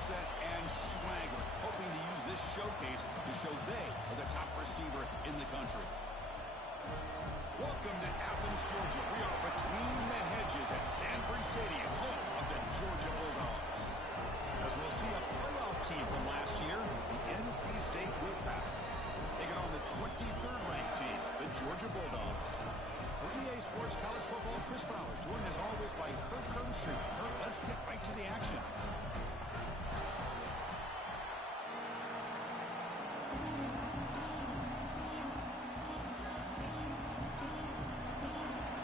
set and swagger, hoping to use this showcase to show they are the top receiver in the country. Welcome to Athens, Georgia. We are between the hedges at Sanford Stadium, home of the Georgia Bulldogs. As we'll see a playoff team from last year, the NC State Wolfpack, taking on the 23rd ranked team, the Georgia Bulldogs. For EA Sports College Football, Chris Fowler, joined as always by Kirk Herbstreit. Kirk, let's get right to the action.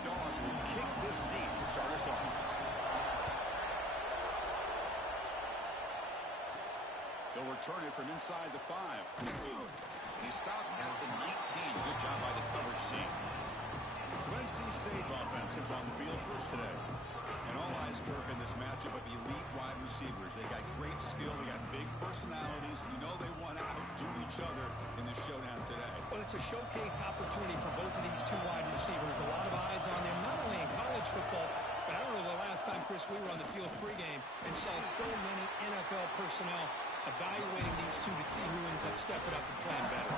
Dogs will kick this deep to start us off. They'll return it from inside the 5. He stopped at the 19. Good job by the coverage team. So NC State's offense hits on the field first today. And all eyes, Kirk, in this matchup of elite wide receivers. They got great skill. They got big personalities. You know they want to outdo each other in the showdown today. Well, it's a showcase opportunity for both of these two wide receivers. A lot of eyes on them, not only in college football, but I remember the last time, Chris, we were on the field pregame and saw so many NFL personnel evaluating these two to see who ends up stepping up and playing better.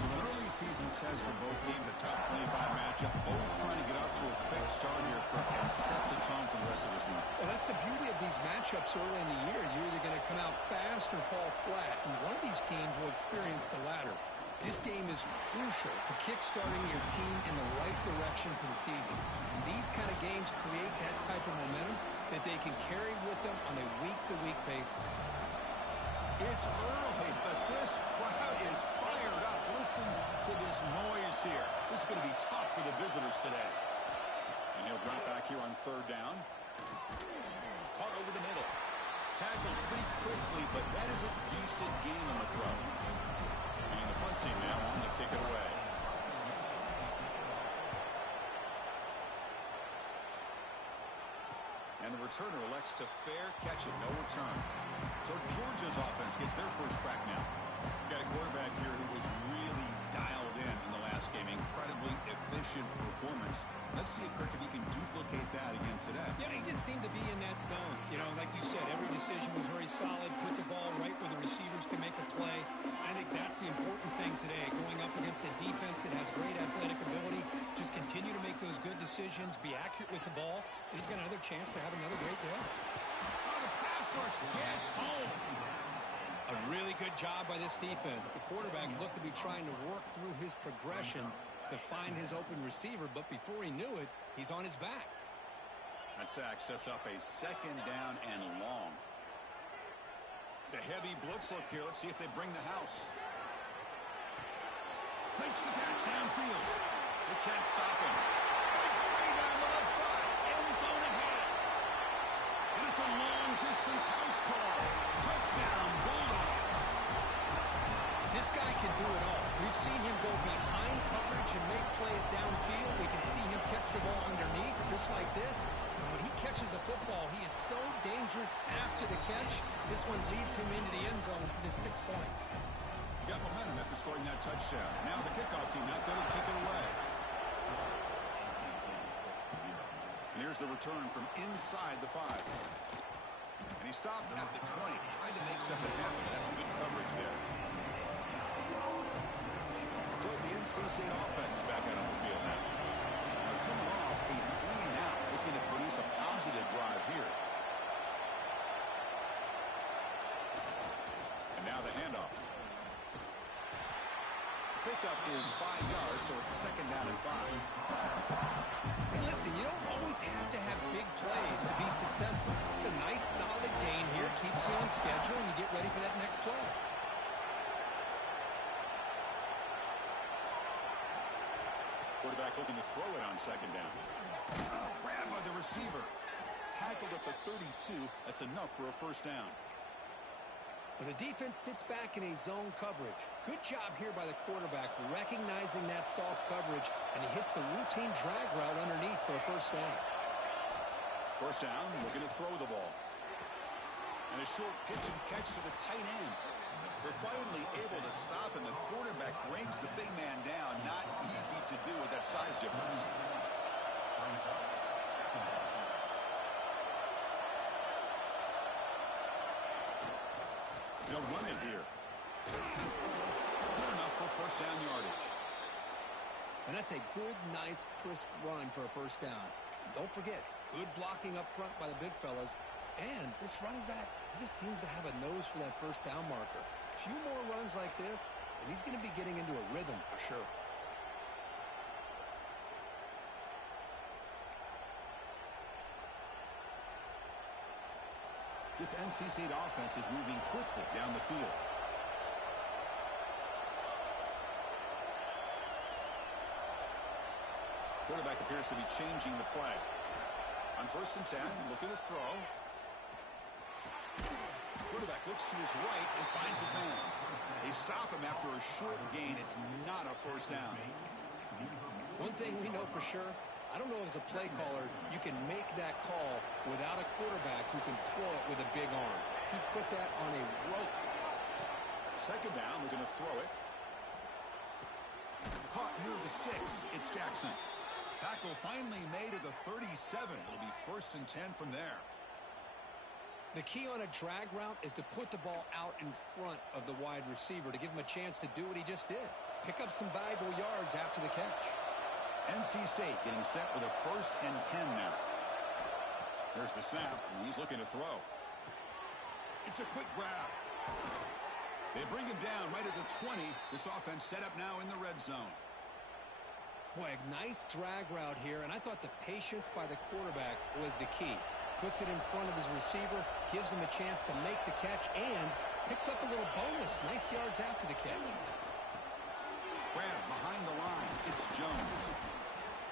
So an early season test for both teams, a top 25 matchup. Both trying to get off to a quick start here, Kirk, and set the tone for the rest of this one. Well, that's the beauty of these matchups early in the year. You're either going to come out fast or fall flat, and one of these teams will experience the latter. This game is crucial for kick-starting your team in the right direction for the season. And these kind of games create that type of momentum that they can carry with them on a week-to-week basis. It's early, but this crowd is fired up. Listen to this noise here. This is going to be tough for the visitors today. And he'll drop back here on 3rd down. Caught over the middle. Tackled pretty quickly, but that is a decent gain on the throw. And the punt team now on to kick it away. And the returner elects to fair catch it, no return. So Georgia's offense gets their first crack now. Got a quarterback here who was really dialed in the last game. Incredibly efficient performance. Let's see if Kirk, if he can duplicate that again today. Yeah, he just seemed to be in that zone. You know, like you said, every decision was very solid. Put the ball right where the receivers can make a play. I think that's the important thing today. Going up against a defense that has great athletic ability. Just continue to make those good decisions. Be accurate with the ball. And he's got another chance to have another great day. Oh, the pass rush gets home. A really good job by this defense. The quarterback looked to be trying to work through his progressions to find his open receiver, but before he knew it, he's on his back. That sack sets up a 2nd down and long. It's a heavy blitz look here. Let's see if they bring the house. Makes the catch downfield. They can't stop him. Breaks free down the left side. End zone ahead. And it's a long-distance house call. Touchdown, Bulldogs. This guy can do it all. We've seen him go behind coverage and make plays downfield. We can see him catch the ball underneath, just like this. And when he catches a football, he is so dangerous after the catch. This one leads him into the end zone for the 6 points. Got momentum after scoring that touchdown. Now the kickoff team out there to kick it away. And here's the return from inside the 5. And he stopped at the 20. Tried to make something happen. That's good coverage there. So the NC State offense is back out on the field now. Now coming off a 3-and-out, looking to produce a positive drive here. And now the handoff. Pickup is 5 yards, so it's 2nd down and 5. Hey, listen, you don't always have to have big plays to be successful. It's a nice, solid gain here. Keeps you on schedule, and you get ready for that next play. Quarterback looking to throw it on 2nd down. Grabbed by the receiver. Tackled at the 32. That's enough for a 1st down. Well, the defense sits back in a zone coverage. Good job here by the quarterback recognizing that soft coverage, and he hits the routine drag route underneath for a 1st down. 1st down, looking to throw the ball. And a short pitch and catch to the tight end. They're finally able to stop, and the quarterback brings the big man down. Not easy to do with that size difference. They'll run it here. Good enough for first down yardage. And that's a good, nice, crisp run for a first down. Don't forget, good blocking up front by the big fellas. And this running back, he just seems to have a nose for that first down marker. A few more runs like this, and he's going to be getting into a rhythm for sure. This NC State offense is moving quickly down the field. Quarterback appears to be changing the play. On 1st and 10, look at the throw. Quarterback looks to his right and finds his man. They stop him after a short gain. It's not a first down. One thing we know for sure, I don't know as a play caller, you can make that call without a quarterback who can throw it with a big arm. He put that on a rope. Second down, we're going to throw it. Caught near the sticks. It's Jackson. Tackle finally made at the 37. It'll be 1st and 10 from there. The key on a drag route is to put the ball out in front of the wide receiver to give him a chance to do what he just did. Pick up some valuable yards after the catch. NC State getting set with a 1st and 10 now. There's the snap, and he's looking to throw. It's a quick grab. They bring him down right at the 20. This offense set up now in the red zone. Boy, a nice drag route here, and I thought the patience by the quarterback was the key. Puts it in front of his receiver, gives him a chance to make the catch, and picks up a little bonus. Nice yards after the catch. Grab behind the line. It's Jones.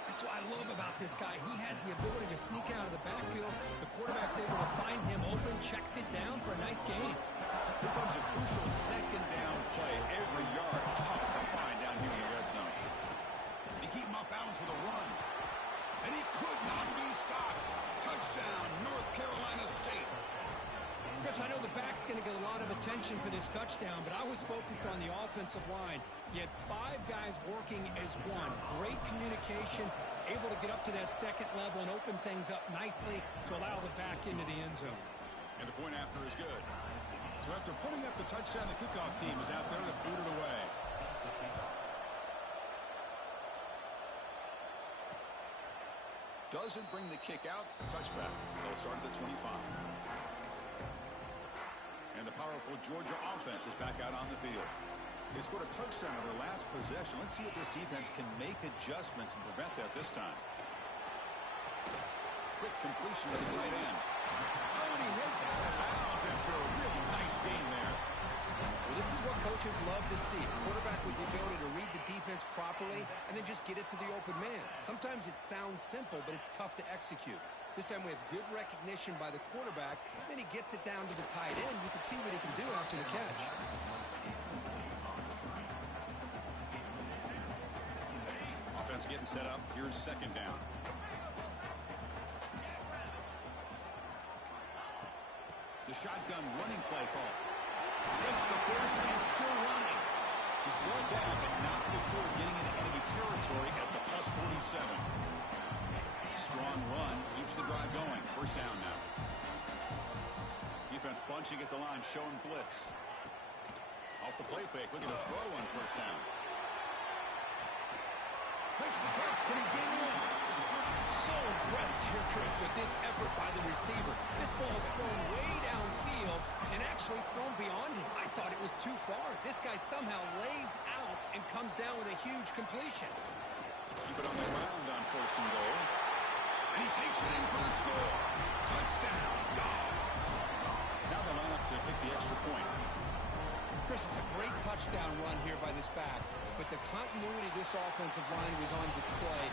That's what I love about this guy. He has the ability to sneak out of the backfield. The quarterback's able to find him open, checks it down for a nice gain. Here comes a crucial second down play. Every yard tough to find down here in the red zone. They keep him off balance with a run. And he could not be stopped. Touchdown, North Carolina State. Chris, I know the back's going to get a lot of attention for this touchdown, but I was focused on the offensive line. You had 5 guys working as one. Great communication, able to get up to that second level and open things up nicely to allow the back into the end zone. And the point after is good. So after putting up the touchdown, the kickoff team is out there to boot it away. Doesn't bring the kick out. Touchback. They'll start at the 25. And the powerful Georgia offense is back out on the field. They scored a touchdown on their last possession. Let's see if this defense can make adjustments and prevent that this time. Quick completion to the tight end. Oh, and he heads out of bounds after a really nice game there. Well, this is what coaches love to see. A quarterback with the ability to read the defense properly and then just get it to the open man. Sometimes it sounds simple, but it's tough to execute. This time we have good recognition by the quarterback. Then he gets it down to the tight end. You can see what he can do after the catch. Offense getting set up. Here's second down. The shotgun running play call. Gets the first and still running. He's brought down, but not before getting into enemy territory at the plus 47. Strong run, keeps the drive going. First down now. Defense bunching at the line, showing blitz. Off the play fake, looking to throw on first down. Makes the catch, can he get in? So impressed here, Chris, with this effort by the receiver. This ball is thrown way downfield, and actually it's thrown beyond him. I thought it was too far. This guy somehow lays out and comes down with a huge completion. Keep it on the ground on 1st and goal. And he takes it in for the score. Touchdown, Dogs. Now they line up to kick the extra point. Chris, it's a great touchdown run here by this back, but the continuity of this offensive line was on display.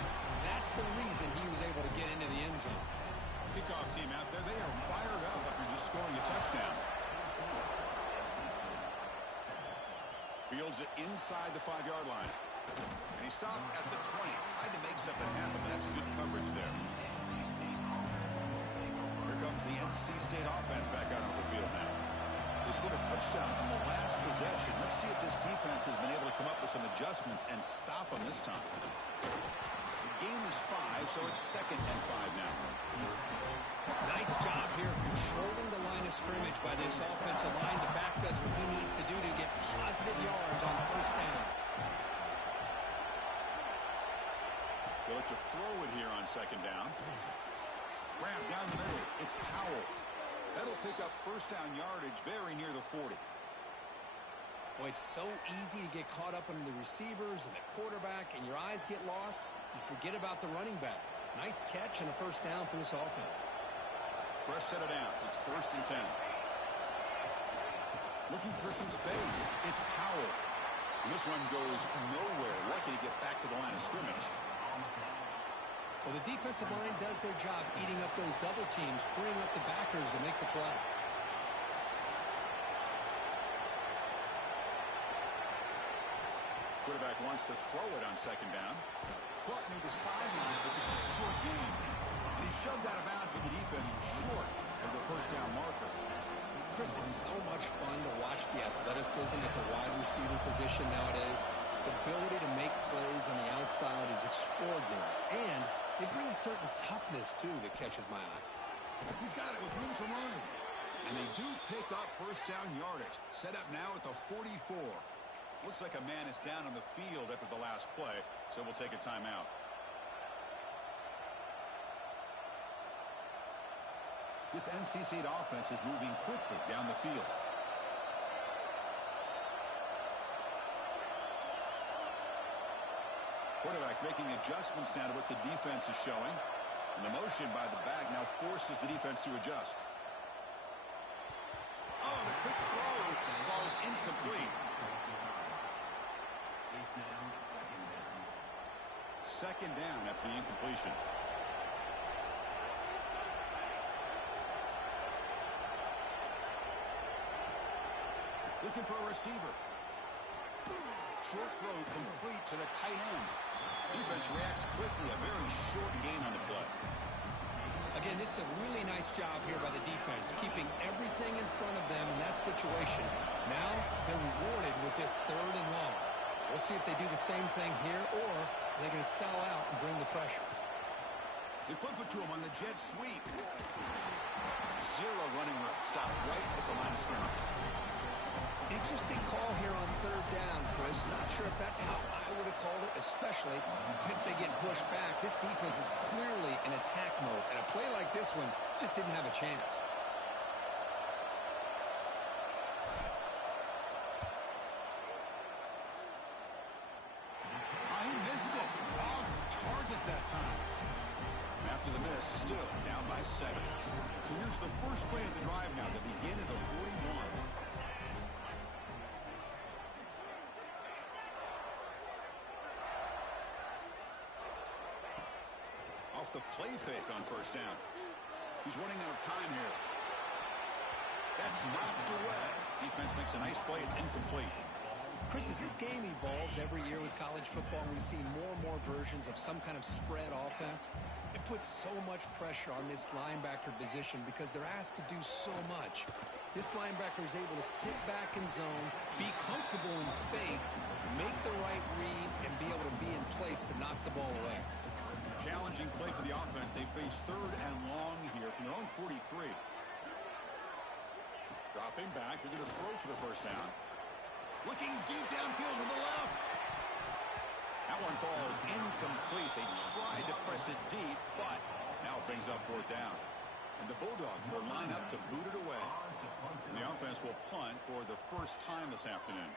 That's the reason he was able to get into the end zone. Kickoff team out there, they are fired up after just scoring a touchdown. Fields it inside the 5-yard line. And he stopped at the 20. Tried to make something happen. That's good coverage there. Here comes the NC State offense back out on the field now. They scored a touchdown on the last possession. Let's see if this defense has been able to come up with some adjustments and stop them this time. The game is 5, so it's 2nd and 5 now. Nice job here of controlling the line of scrimmage by this offensive line. The back does what he needs to do to get positive yards on first down. They'll look to throw it here on second down. Grab down the middle. It's Powell. That'll pick up first down yardage very near the 40. Boy, it's so easy to get caught up in the receivers and the quarterback, and your eyes get lost. You forget about the running back. Nice catch and a first down for this offense. Fresh set of downs. It's 1st and 10. Looking for some space. It's Powell. And this one goes nowhere. Lucky to get back to the line of scrimmage. Well, the defensive line does their job eating up those double teams, freeing up the backers to make the play. Quarterback wants to throw it on second down. Caught near the sideline, but just a short gain. And he shoved out of bounds with the defense short of the first down marker. Chris, it's so much fun to watch the athleticism at the wide receiver position nowadays. The ability to make plays on the outside is extraordinary. And they bring a certain toughness, too, that catches my eye. He's got it with room to run. And they do pick up first down yardage. Set up now at the 44. Looks like a man is down on the field after the last play, so we'll take a timeout. This NC State offense is moving quickly down the field. Quarterback making adjustments now to what the defense is showing. And the motion by the back now forces the defense to adjust. Oh, the quick throw falls incomplete. Second down after the incompletion. Looking for a receiver. Short throw complete to the tight end. Defense reacts quickly. A very short gain on the play. Again, this is a really nice job here by the defense, keeping everything in front of them in that situation. Now they're rewarded with this 3rd and long. We'll see if they do the same thing here, or they're going to sell out and bring the pressure. They flip it to him on the jet sweep. Zero running room. Stop right at the line of scrimmage. Interesting call here on 3rd down, Chris. Not sure if that's how I would have called it, especially since they get pushed back. This defense is clearly in attack mode, and a play like this one just didn't have a chance. He missed it. Off target that time. After the miss, still down by 7. So here's the first play of the drive now. They begin at the 41. Off the play fake on first down. He's running out of time here. That's knocked away. Defense makes a nice play. It's incomplete. Chris, as this game evolves every year with college football, we see more and more versions of some kind of spread offense. It puts so much pressure on this linebacker position because they're asked to do so much. This linebacker is able to sit back in zone, be comfortable in space, make the right read, and be able to be in place to knock the ball away. Challenging play for the offense. They face 3rd and long here from their own 43. Dropping back. They're going to throw for the first down. Looking deep downfield to the left. That one falls incomplete. They tried to press it deep, but now it brings up 4th down. And the Bulldogs will line up to boot it away. And the offense will punt for the first time this afternoon.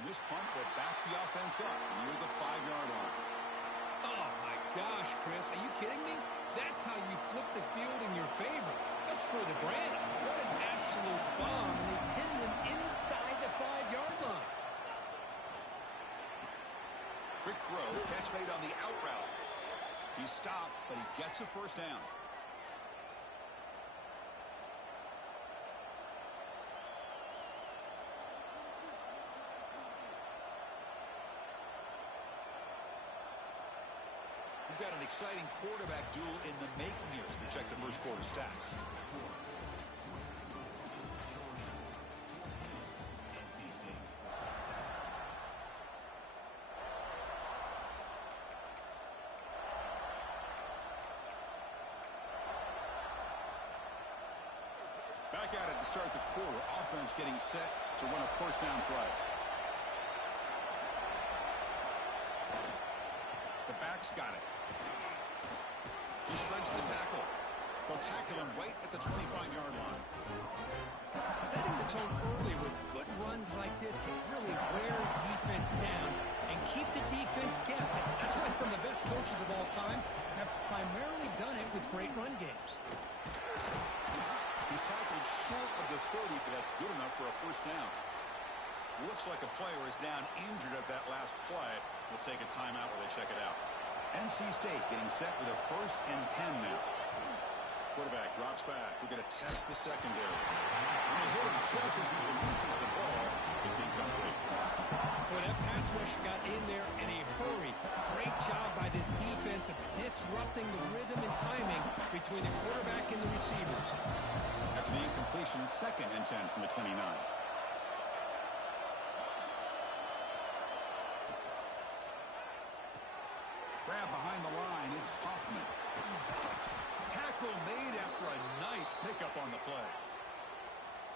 And this punt will back the offense up near the 5-yard line. Oh, my gosh, Chris. Are you kidding me? That's how you flip the field in your favor. That's for the brand. What an absolute bomb. And they pin them inside the 5-yard line. Quick throw. Catch made on the out route. He stopped, but he gets a first down. We've got an exciting quarterback duel in the making here as we check the first quarter stats. to start the quarter. Offense getting set to run a first down play. The back's got it. He shreds the tackle. They'll tackle him right at the 25-yard line. Setting the tone early with good runs like this can really wear defense down and keep the defense guessing. That's why some of the best coaches of all time have primarily done it with great run games. He's tackled short of the 30, but that's good enough for a first down. Looks like a player is down injured at that last play. We'll take a timeout while they check it out. NC State getting set with a 1st and 10 now. Quarterback drops back. We're going to test the secondary. And they hit him just as he releases the ball. It's incomplete. Well, that pass rush got in there in a hurry. Great job by this defense of disrupting the rhythm and timing between the quarterback and the receivers. After the incompletion, 2nd and 10 from the 29. Grab behind the line. It's Hoffman. Tackle made after a nice pickup on the play.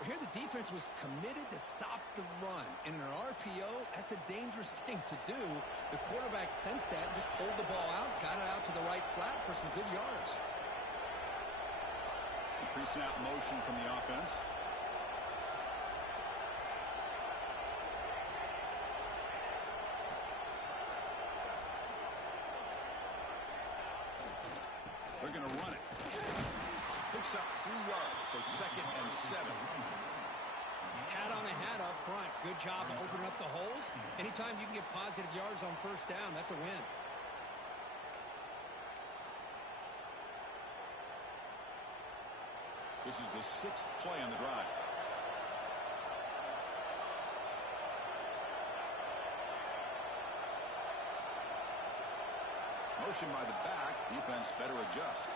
Here the defense was committed to stop the run. In an RPO, that's a dangerous thing to do. The quarterback sensed that, just pulled the ball out, got it out to the right flat for some good yards. The pre-snap motion from the offense. They're going to run it. Picks up 3 yards, so 2nd and 7. Hat on a hat up front. Good job of opening up the holes. Anytime you can get positive yards on first down, that's a win. This is the 6th play on the drive. Motion by the back. Defense better adjust.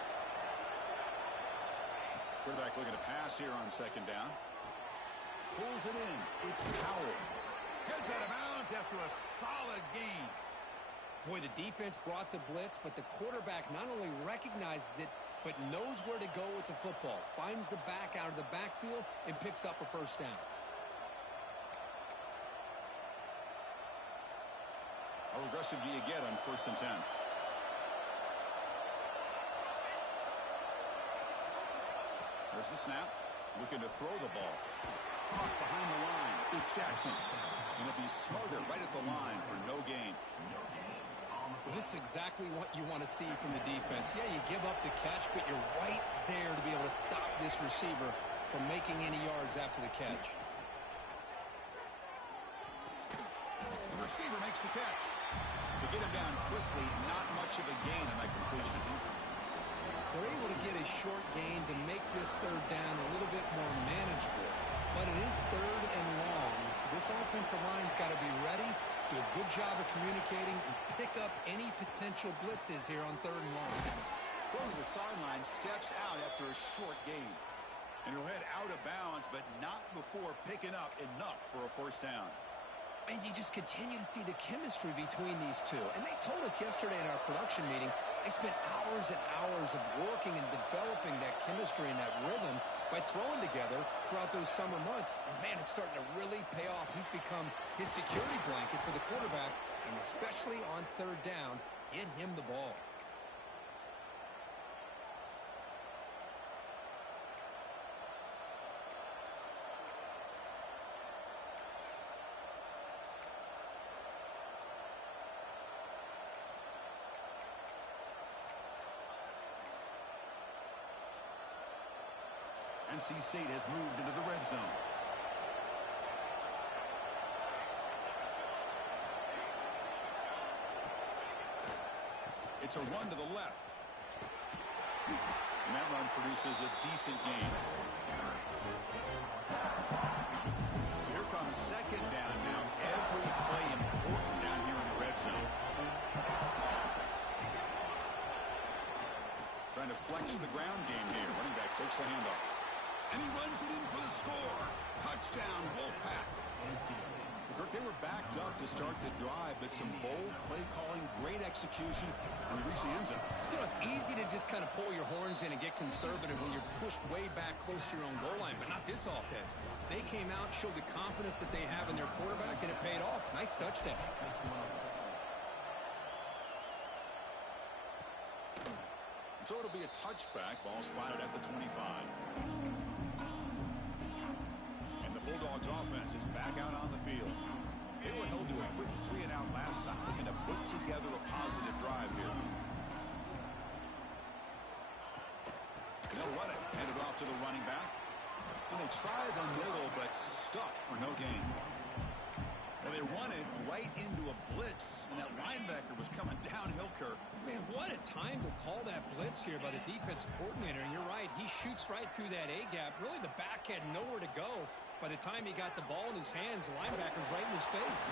Quarterback looking to pass here on 2nd down. Pulls it in. It's Powell. Heads out of bounds after a solid gain. Boy, the defense brought the blitz, but the quarterback not only recognizes it, but knows where to go with the football. Finds the back out of the backfield and picks up a first down. How aggressive do you get on 1st and 10? There's the snap. Looking to throw the ball. Caught behind the line. It's Jackson. And it'll be smothered right at the line for no gain. Well, this is exactly what you want to see from the defense. Yeah, you give up the catch, but you're right there to be able to stop this receiver from making any yards after the catch. The receiver makes the catch. To get him down quickly, not much of a gain on that completion. They're able to get a short gain to make this 3rd down a little bit more manageable. But it is 3rd and long. So this offensive line's got to be ready, do a good job of communicating, and pick up any potential blitzes here on 3rd and long. Going to the sideline, steps out after a short gain. And he'll head out of bounds, but not before picking up enough for a first down. And you just continue to see the chemistry between these two. And they told us yesterday in our production meeting, they spent hours and hours of working and developing that chemistry and that rhythm by throwing together throughout those summer months. And, man, it's starting to really pay off. He's become his security blanket for the quarterback, and especially on 3rd down, get him the ball. NC State has moved into the red zone. It's a run to the left. And that run produces a decent gain. So here comes 2nd down now. Every play important down here in the red zone. Trying to flex the ground game here. Running back takes the handoff. And he runs it in for the score. Touchdown, Wolfpack. Kirk, they were backed up to start the drive, but some bold play calling, great execution, and they reach the end zone. You know, it's easy to just kind of pull your horns in and get conservative when you're pushed way back close to your own goal line, but not this offense. They came out, showed the confidence that they have in their quarterback, and it paid off. Nice touchdown. So it'll be a touchback. Ball spotted at the 25. And the Bulldogs offense is back out on the field. They were held to a quick 3-and-out last time, looking to put together a positive drive here. And they'll run it. Hand it off to the running back. And they try the middle, but stuffed for no gain. Well, they run it right into a blitz, and that linebacker was coming downhill, Kirk. Man, what a time to call that blitz here by the defensive coordinator. And you're right, he shoots right through that A-gap. Really, the back had nowhere to go. By the time he got the ball in his hands, the linebacker's right in his face.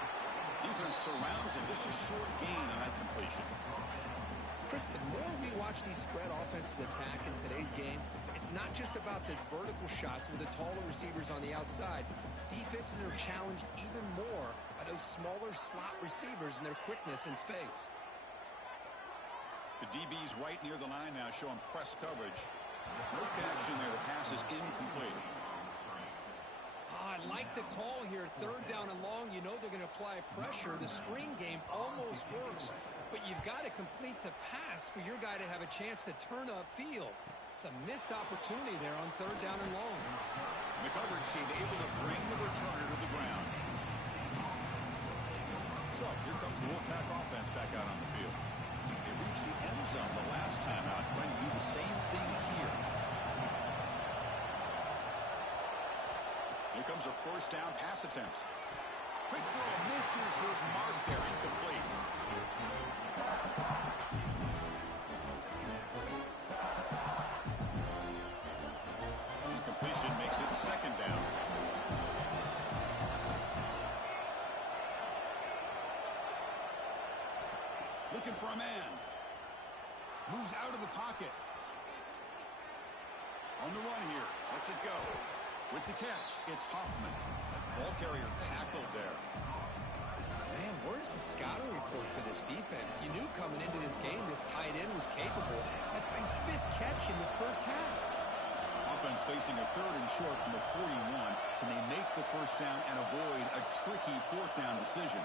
Defense surrounds him. Just a short gain on that completion. Chris, the more we watch these spread offenses attack in today's game, it's not just about the vertical shots with the taller receivers on the outside. Defenses are challenged even more by those smaller slot receivers and their quickness in space. The DB's right near the line now, showing press coverage. No connection there. The pass is incomplete. I like the call here. Third down and long. You know they're going to apply pressure. The screen game almost works, but you've got to complete the pass for your guy to have a chance to turn upfield. It's a missed opportunity there on third down and long. The coverage team able to bring the returner to the ground. So here comes the Wolfpack offense back out on the field. They reached the end zone the last time out. Going to do the same thing here. Here comes a first down pass attempt. Quick throw, misses his mark there, incomplete. Incompletion makes it second down. Looking for a man. Moves out of the pocket. On the run here. Lets it go. With the catch, it's Hoffman. Ball carrier tackled there. Man, where's the scouting report for this defense? You knew coming into this game this tight end was capable. That's his fifth catch in this first half. Offense facing a third and short from the 41. Can they make the first down and avoid a tricky fourth down decision?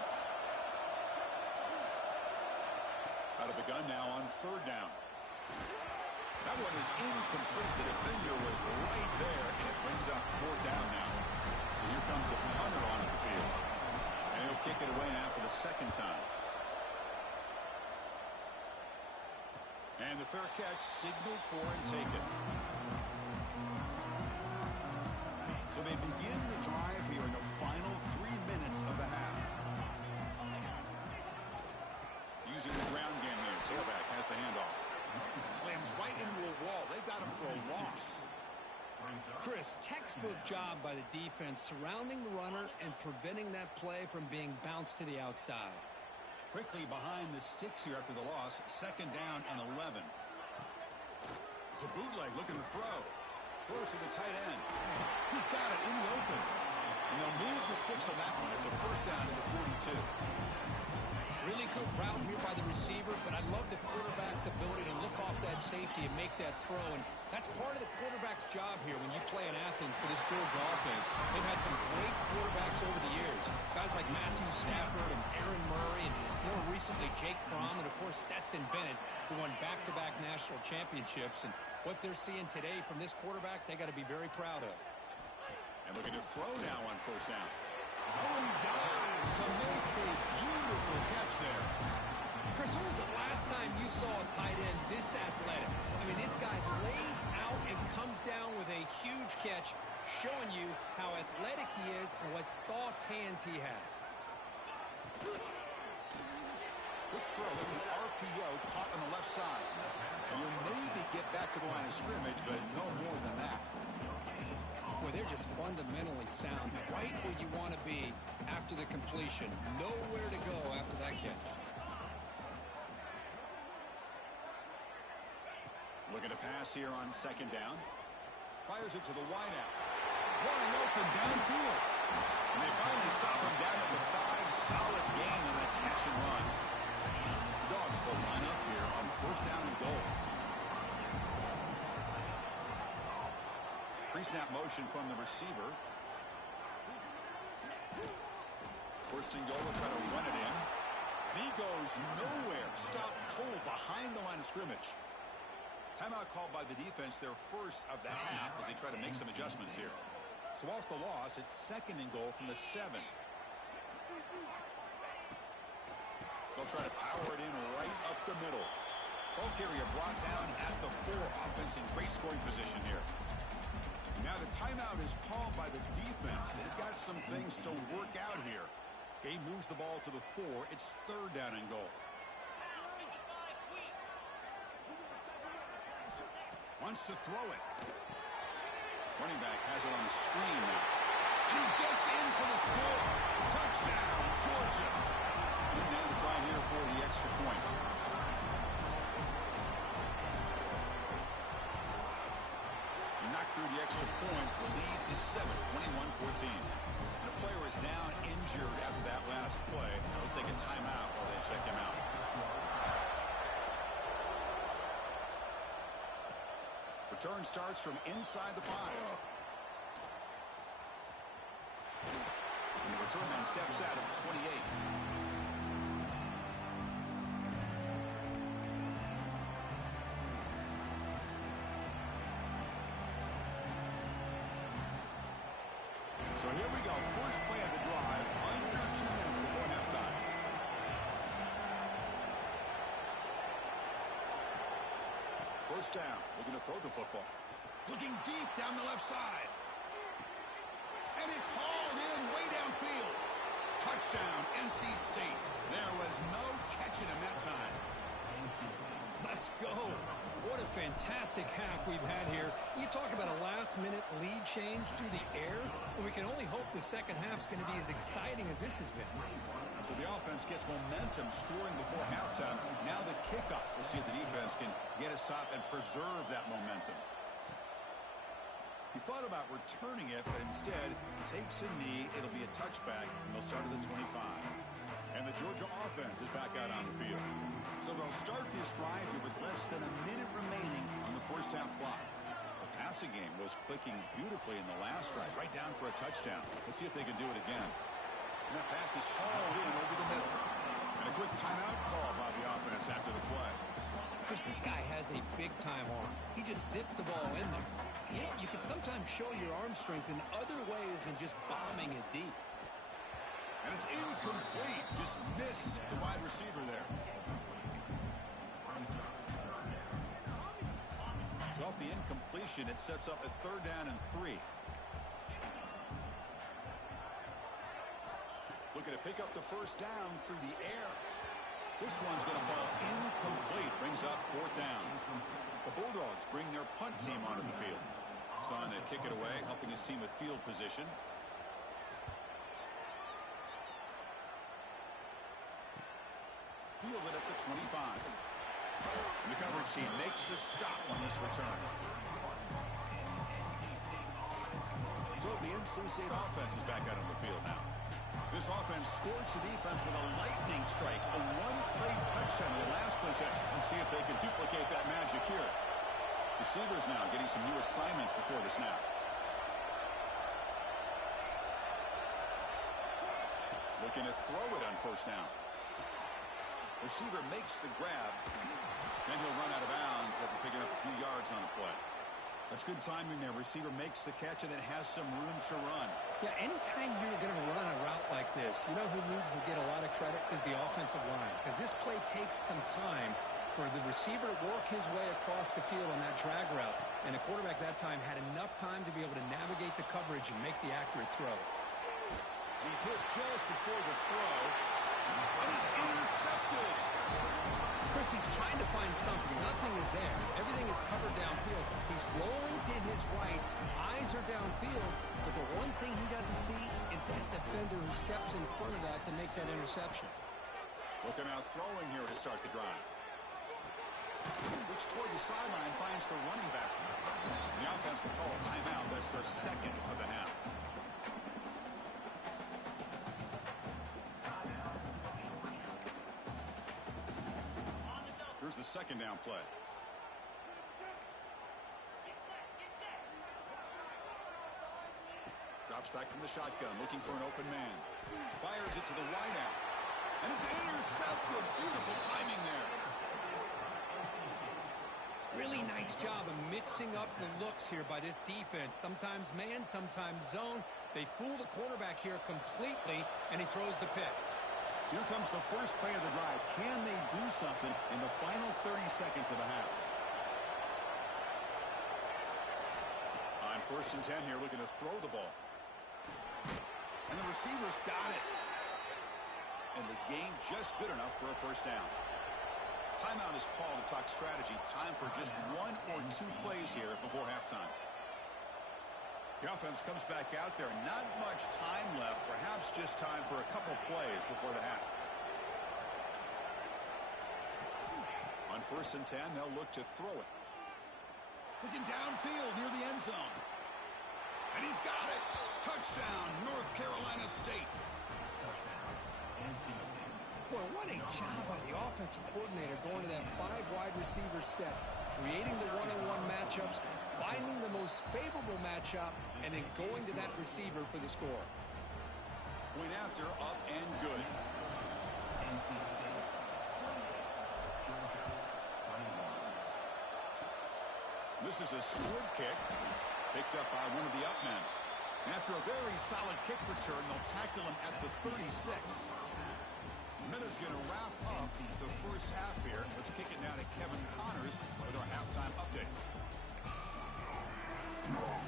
Out of the gun now on third down. That one is incomplete. The defender was right there, and it brings up fourth down now. And here comes the punter onto the field. And he'll kick it away now for the second time. And the fair catch signaled for and taken. So they begin the drive here in the final 3 minutes of the half. Using the ground game here. Tailback has the handoff. Slams right into a wall. They've got him for a loss. Chris, textbook job by the defense surrounding the runner and preventing that play from being bounced to the outside. Quickly behind the sticks here after the loss. Second down and 11. It's a bootleg looking to throw. Throws to the tight end. He's got it in the open. And they'll move the 6 on that one. It's a first down to the 42. Really good route here by the receiver, but I love the quarterback's ability to look off that safety and make that throw. And that's part of the quarterback's job here when you play in Athens for this Georgia offense. They've had some great quarterbacks over the years. Guys like Matthew Stafford and Aaron Murray, and more recently Jake Fromm, and of course Stetson Bennett, who won back-to-back national championships. And what they're seeing today from this quarterback, they got to be very proud of. And looking to throw now on first down. Oh, he dives to make a beautiful catch there. Chris, when was the last time you saw a tight end this athletic? I mean, this guy lays out and comes down with a huge catch, showing you how athletic he is and what soft hands he has. Quick throw. It's an RPO caught on the left side. And you'll maybe get back to the line of scrimmage, but no more than that. Boy, they're just fundamentally sound, right where you want to be after the completion. Nowhere to go after that catch. Looking to pass here on second down. Fires it to the wideout. Wide open downfield. And they finally stop him down at the 5. Solid gain on that catch and run. Dogs will line up here on first down and goal. Pre-snap motion from the receiver. First and goal, will try to run it in. And he goes nowhere. Stopped cold behind the line of scrimmage. Timeout called by the defense, their first of the half, as they try to make some adjustments here. So off the loss, it's second and goal from the 7. They'll try to power it in right up the middle. Ball carrier brought down at the 4. Offense in great scoring position here. Now the timeout is called by the defense. They've got some things to work out here. Game moves the ball to the 4. It's third down and goal. Wants to throw it. Running back has it on the screen now. And he gets in for the score. Touchdown, Georgia. And now to try here for the extra point. Knocked through the extra point. The lead is 7, 21-14. And a player is down injured after that last play. They'll take a timeout while they check him out. Return starts from inside the 5. And the return man steps out at 28. So here we go. First play of the drive. Under 2 minutes before halftime. First down. Looking to throw the football. Looking deep down the left side. And it's hauled in way downfield. Touchdown, NC State. There was no catching him that time. Let's go. What a fantastic half we've had here. You talk about a last-minute lead change through the air, and we can only hope the second half's going to be as exciting as this has been. So the offense gets momentum scoring before halftime. Now the kickoff. We'll see if the defense can get a stop and preserve that momentum. He thought about returning it, but instead takes a knee. It'll be a touchback, and they'll start at the 25. And the Georgia offense is back out on the field. So they'll start this drive here with less than a minute remaining on the first half clock. The passing game was clicking beautifully in the last drive, right down for a touchdown. Let's see if they can do it again. And that pass is hauled in over the middle. And a quick timeout call by the offense after the play. Chris, this guy has a big-time arm. He just zipped the ball in there. You know, you can sometimes show your arm strength in other ways than just bombing it deep. And it's incomplete. Just missed the wide receiver there. So off the incompletion, it sets up a third down and 3. Looking to pick up the first down through the air. This one's going to fall incomplete. Brings up fourth down. The Bulldogs bring their punt team onto the field. Son to kick it away, helping his team with field position. Fielded at the 25. And the coverage team makes the stop on this return. So the NC State offense is back out on the field now. This offense scorched the defense with a lightning strike, a one-play touchdown in the last possession. Let's see if they can duplicate that magic here. Receivers now getting some new assignments before the snap. Looking to throw it on first down. Receiver makes the grab. Then he'll run out of bounds after picking up a few yards on the play. That's good timing there. Receiver makes the catch and then has some room to run. Yeah, anytime you're going to run a route like this, you know who needs to get a lot of credit is the offensive line. Because this play takes some time for the receiver to work his way across the field on that drag route. And the quarterback that time had enough time to be able to navigate the coverage and make the accurate throw. He's hit just before the throw. And he's intercepted. Chris, he's trying to find something. Nothing is there. Everything is covered downfield. He's rolling to his right. Eyes are downfield. But the one thing he doesn't see is that defender who steps in front of that to make that interception. Looking out throwing here to start the drive. Looks toward the sideline, finds the running back. And the offense will call a timeout. That's their second of the half. Here's the second down play. Drops back from the shotgun, looking for an open man. Fires it to the wideout. And it's intercepted. Beautiful timing there. Really nice job of mixing up the looks here by this defense. Sometimes man, sometimes zone. They fool the quarterback here completely, and he throws the pick. Here comes the first play of the drive. Can they do something in the final 30 seconds of the half? On 1st and 10 here, looking to throw the ball. And the receiver's got it. And the game just good enough for a first down. Timeout is called to talk strategy. Time for just 1 or 2 plays here before halftime. The offense comes back out there. Not much time left. Perhaps just time for a couple plays before the half. On 1st and 10, they'll look to throw it. Looking downfield near the end zone. And he's got it. Touchdown, North Carolina State. Boy, what a job by the offensive coordinator going to that 5 wide receiver set, creating the one-on-one matchups, finding the most favorable matchup, and then going to that receiver for the score. Point after, up and good. This is a squib kick, picked up by one of the up men. And after a very solid kick return, they'll tackle him at the 36. Miller's going to wrap up the first half here. Let's kick it now to Kevin Connors with our halftime update.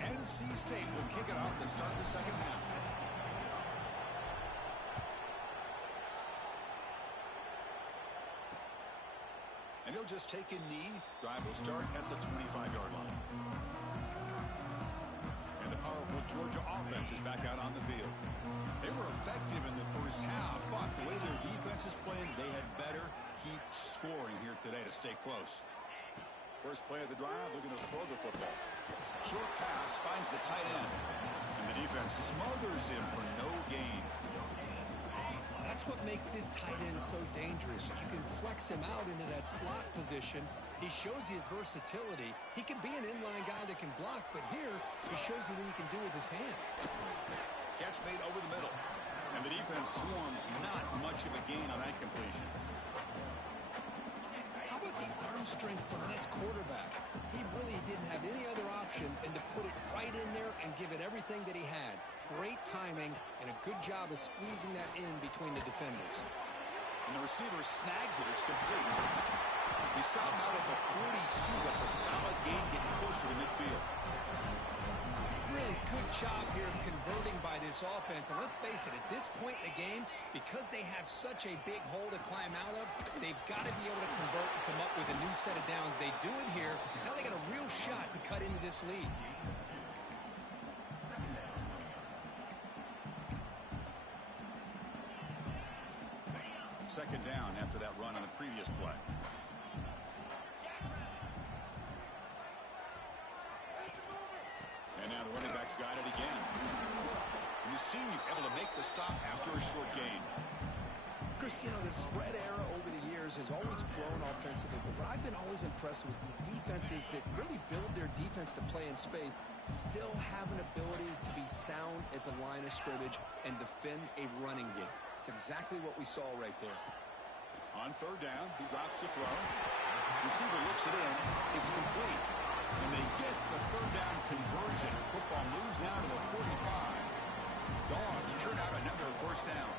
NC State will kick it off to start the second half. And he'll just take a knee. Drive will start at the 25-yard line. And the powerful Georgia offense is back out on the field. They were effective in the first half, but the way their defense is playing, they had better keep scoring here today to stay close. First play of the drive, looking to throw the football. Short pass finds the tight end. And the defense smothers him for no gain. That's what makes this tight end so dangerous. You can flex him out into that slot position. He shows you his versatility. He can be an inline guy that can block, but here he shows you what he can do with his hands. Catch made over the middle. And the defense swarms, not much of a gain on that completion. How about the arm strength from this quarterback? He really didn't have any other option than to put it right in there and give it everything that he had. Great timing and a good job of squeezing that in between the defenders. And the receiver snags it. It's complete. He stopped out at the 42. That's a solid gain, getting closer to midfield. Really good job here of converting by this offense. And let's face it, at this point in the game, because they have such a big hole to climb out of, they've got to be able to convert and come up with a new set of downs. They do it here. Now they got a real shot to cut into this lead. Second down after that run on the previous play. And now the running back's got it again. And the senior able to make the stop after a short gain. Chris, you know, the spread era over the years has always grown offensively, but what I've been always impressed with defenses that really build their defense to play in space still have an ability to be sound at the line of scrimmage and defend a running game. It's exactly what we saw right there. On third down, he drops to throw. Receiver looks it in. It's complete. And they get the third down conversion. Football moves now to the 45. Dogs churn out another first down.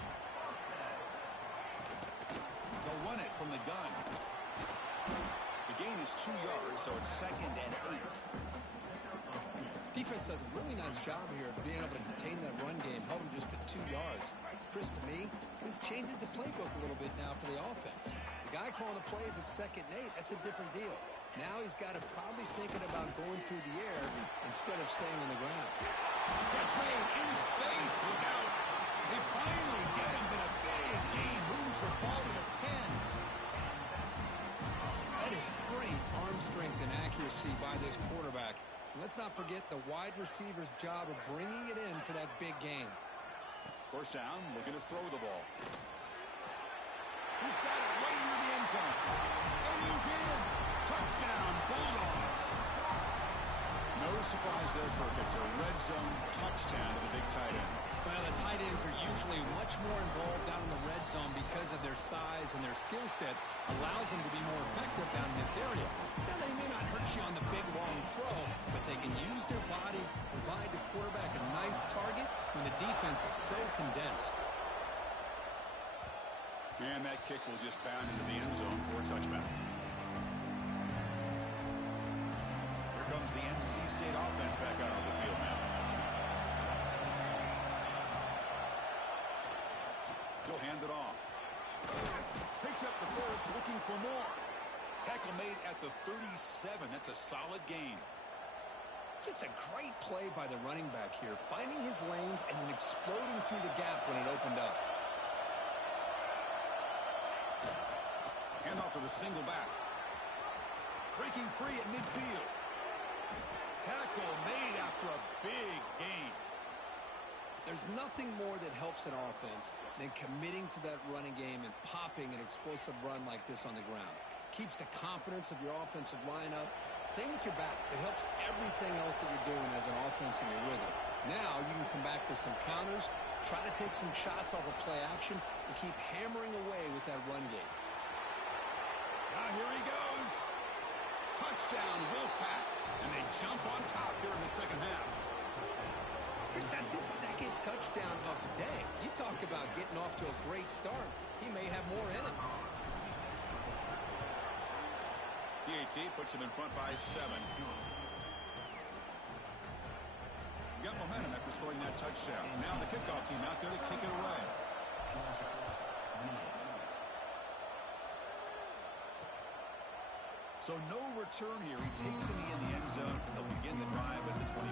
They'll run it from the gun. The gain is 2 yards, so it's 2nd and 8. Defense does a really nice job here of being able to contain that run game, held them just to 2 yards. Chris, to me, this changes the playbook a little bit now for the offense. The guy calling the plays at 2nd and 8, that's a different deal. Now he's got to probably thinking about going through the air instead of staying on the ground. Catch made in space. Look out. They finally get him, but a big gain moves the ball to the 10. That is great arm strength and accuracy by this quarterback. Let's not forget the wide receiver's job of bringing it in for that big gain. First down, looking to throw the ball. He's got it right near the end zone. And he's in. Touchdown, Bulldogs. No surprise there, Kirk. It's a red zone touchdown to the big tight end. Well, the tight ends are usually much more involved down in the red zone because of their size and their skill set allows them to be more effective down in this area. Now, they may not hurt you on the big, long throw, but they can use their bodies, provide the quarterback a nice target when the defense is so condensed. And that kick will just bound into the end zone for a touchback. Here comes the NC State offense back out on the field now. He'll hand it off. Picks up the first, looking for more. Tackle made at the 37. That's a solid gain. Just a great play by the running back here, finding his lanes and then exploding through the gap when it opened up. Hand off to the single back. Breaking free at midfield. Tackle made after a big gain. There's nothing more that helps an offense than committing to that running game and popping an explosive run like this on the ground. Keeps the confidence of your offensive line up. Same with your back. It helps everything else that you're doing as an offense in your rhythm. Now you can come back with some counters, try to take some shots off of play action, and keep hammering away with that run game. Now here he goes. Touchdown, Wolfpack. And they jump on top here in the second half. Chris, that's his second touchdown of the day. You talk about getting off to a great start. He may have more in him. PAT puts him in front by 7. Got momentum after scoring that touchdown. Now the kickoff team out there to kick it away. So no return here. He takes it in the end zone, and they'll begin the drive at the 25.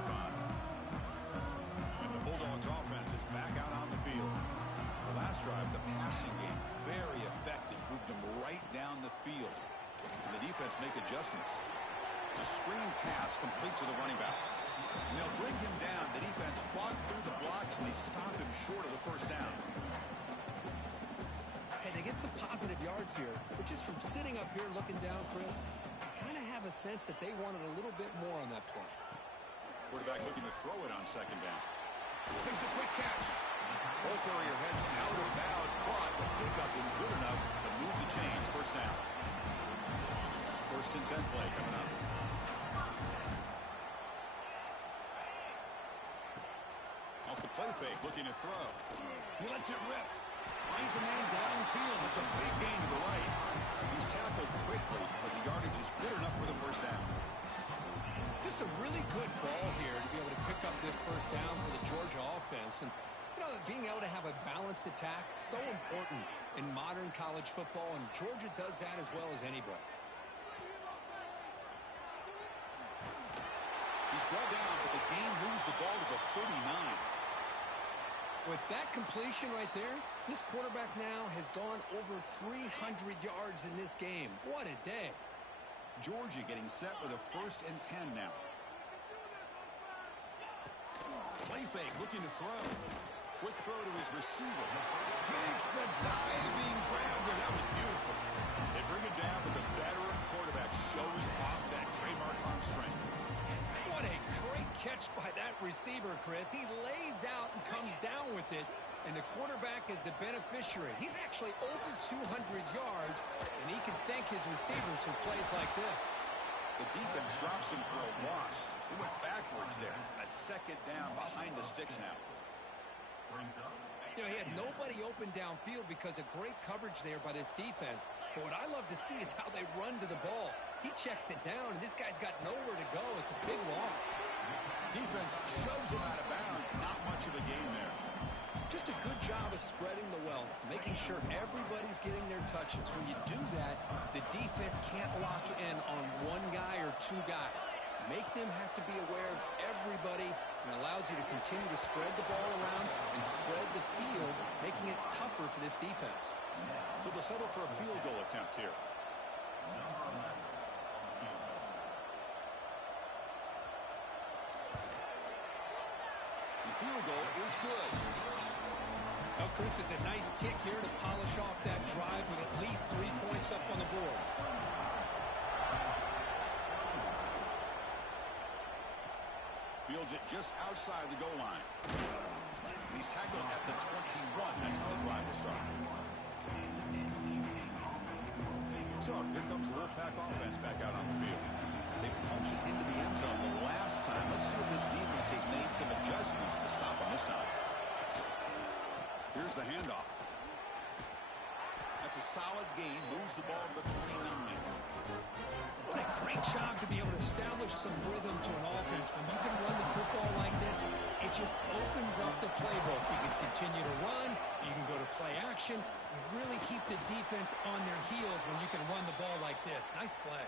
And the Bulldogs offense is back out on the field. The last drive, the passing game, very effective. Moved them right down the field. And the defense make adjustments. It's a screen pass complete to the running back. And they'll bring him down. The defense fought through the blocks, and they stop him short of the first down. Hey, they get some positive yards here, but just from sitting up here looking down, Chris, I kind of have a sense that they wanted a little bit more on that play. Quarterback looking to throw it on second down. Makes a quick catch. Both area heads out of bounds, but the pickup is good enough to move the chains. First down. First and 10 play coming up. Off the play fake, looking to throw. He lets it rip. Finds a man downfield. It's a big gain to the right. He's tackled quickly, but the yardage is good enough for the first down. Just a really good ball here to be able to pick up this first down for the Georgia offense. And, you know, being able to have a balanced attack, so important in modern college football, and Georgia does that as well as anybody. He's brought down, but the game moves the ball to the 39. With that completion right there, this quarterback now has gone over 300 yards in this game. What a day. Georgia getting set with a first and 10 now. Play fake, looking to throw. Quick throw to his receiver. Makes the diving grab there. That was beautiful. They bring it down, but the veteran quarterback shows off that trademark arm strength. What a great catch by that receiver, Chris. He lays out and comes down with it, and the quarterback is the beneficiary. He's actually over 200 yards, and he can thank his receivers for plays like this. The defense drops him for a loss. He went backwards there. A second down behind the sticks now. You know, he had nobody open downfield because of great coverage there by this defense. But what I love to see is how they run to the ball. He checks it down, and this guy's got nowhere to go. It's a big loss. Defense shoves him out of bounds. Not much of a gain there. Just a good job of spreading the wealth, making sure everybody's getting their touches. When you do that, the defense can't lock in on one guy or two guys. Make them have to be aware of everybody, and allows you to continue to spread the ball around and spread the field, making it tougher for this defense. So they'll settle for a field goal attempt here. The field goal is good. Well, Chris, it's a nice kick here to polish off that drive with at least 3 points up on the board. Fields it just outside the goal line. He's tackled at the 21. That's where the drive will start. So here comes the Wolfpack offense back out on the field. They punched it into the end zone the last time. Let's see if this defense has made some adjustments to stop them this time. Here's the handoff. That's a solid gain. Moves the ball to the 29. What a great job to be able to establish some rhythm to an offense. When you can run the football like this, it just opens up the playbook. You can continue to run. You can go to play action. You really keep the defense on their heels when you can run the ball like this. Nice play.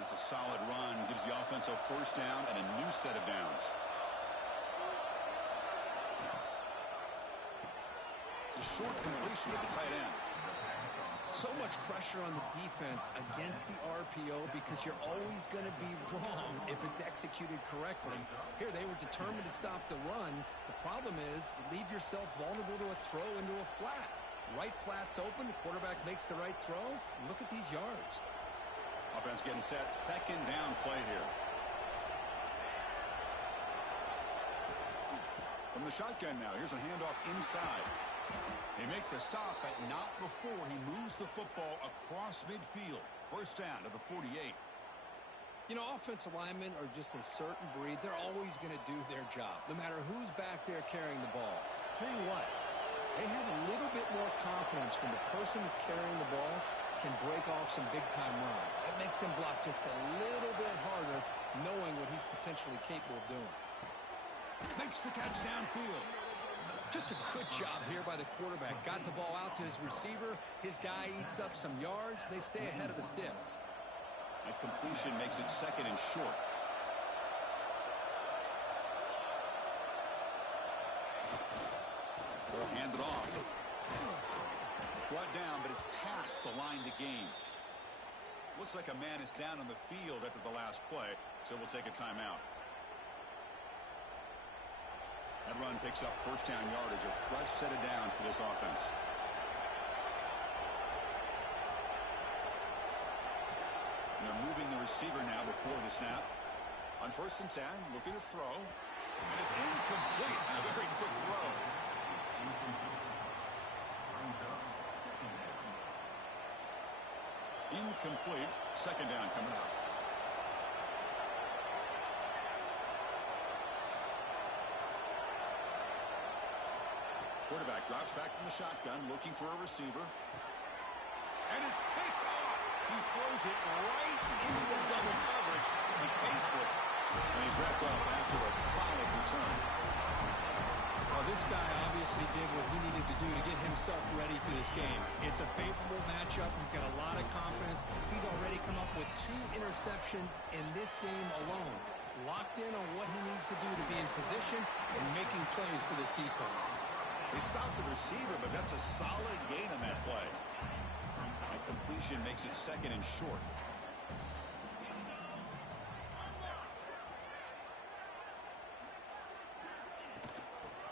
That's a solid run. Gives the offense a first down and a new set of downs. It's a short completion to the tight end. So much pressure on the defense against the RPO because you're always going to be wrong if it's executed correctly. Here, they were determined to stop the run. The problem is you leave yourself vulnerable to a throw into a flat. Right flat's open. The quarterback makes the right throw. Look at these yards. Offense getting set. Second down play here. From the shotgun now. Here's a handoff inside. They make the stop, but not before he moves the football across midfield. First down to the 48. You know, offensive linemen are just a certain breed. They're always going to do their job, no matter who's back there carrying the ball. I'll tell you what, they have a little bit more confidence when the person that's carrying the ball can break off some big-time runs. That makes him block just a little bit harder, knowing what he's potentially capable of doing. Makes the catch downfield. Just a good job here by the quarterback. Got the ball out to his receiver. His guy eats up some yards. They stay ahead of the sticks. That completion makes it second and short. Ball handed off. Brought down, but it's past the line to gain. Looks like a man is down on the field after the last play, so we'll take a timeout. That run picks up first down yardage, a fresh set of downs for this offense. And they're moving the receiver now before the snap. On 1st and 10, looking to throw. And it's incomplete. A very quick throw. Incomplete. Second down coming up. Quarterback drops back from the shotgun, looking for a receiver. And it's picked off. He throws it right into double coverage. He pays for it. And he's wrapped up after a solid return. Well, this guy obviously did what he needed to do to get himself ready for this game. It's a favorable matchup. He's got a lot of confidence. He's already come up with 2 interceptions in this game alone. Locked in on what he needs to do to be in position and making plays for this defense. They stopped the receiver, but that's a solid gain on that play. That completion makes it second and short.